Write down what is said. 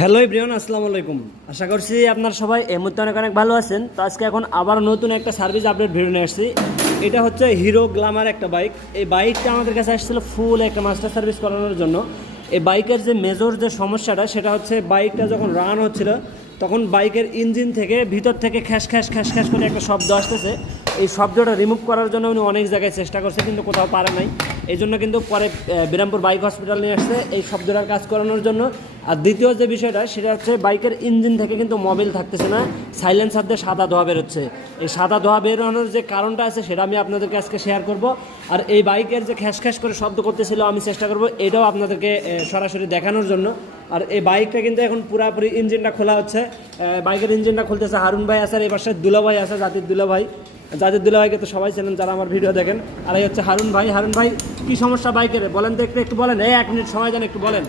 Hello everyone, আসসালামু আলাইকুম। আশা করছি আপনার সবাই এই মুহূর্তে অনেক অনেক ভালো আছেন। তো আজকে এখন আবার নতুন একটা সার্ভিস আপডেট ভিডিও নিয়ে আসছি। এটা হচ্ছে হিরো গ্ল্যামার একটা বাইক। এই বাইকটা আমাদের কাছে আসছিল ফুল একটা মাস্টার সার্ভিস করানোর জন্য। এই বাইকের যে মেজর যে সমস্যাটা সেটা হচ্ছে বাইকটা যখন রান হচ্ছিল তখন বাইকের ইঞ্জিন থেকে ভিতর থেকে খ্যাস খ্যাস খ্যাস খ্যাস করে একটা শব্দ আসতেছে। এই শব্দটা রিমুভ করার জন্য উনি অনেক জায়গায় চেষ্টা করছে কিন্তু কোথাও পারে নাই। এই জন্য কিন্তু পরে বিরামপুর বাইক হসপিটাল নিয়ে আসছে এই শব্দটার কাজ করানোর জন্য। আর দ্বিতীয় যে বিষয়টা সেটা হচ্ছে বাইকের ইঞ্জিন থেকে কিন্তু মোবিল থাকতেছে না, সাইলেন্সার দিয়ে সাদা ধোঁয়া বেরোচ্ছে। এই সাদা ধোঁয়া বেরোনোর যে কারণটা আছে সেটা আমি আপনাদেরকে আজকে শেয়ার করব। আর এই বাইকের যে খ্যাস খ্যাস করে শব্দ করতেছিল আমি চেষ্টা করব এটাও আপনাদেরকে সরাসরি দেখানোর জন্য। আর এই বাইকটা কিন্তু এখন পুরাপুরি ইঞ্জিনটা খোলা হচ্ছে। বাইকের ইঞ্জিনটা খুলতেছে হারুন ভাই আছে, আর এই পাশে দুলাভাই আছে, জাতির দুলাভাই। জাতির দুলাভাইকে তো সবাই চেনেন যারা আমার ভিডিও দেখেন। আর এই হচ্ছে হারুন ভাই। হারুন ভাই, কী সমস্যা বাইকের বলেন তো, একটু বলেন। 1 মিনিট সময় দেন, একটু বলেন।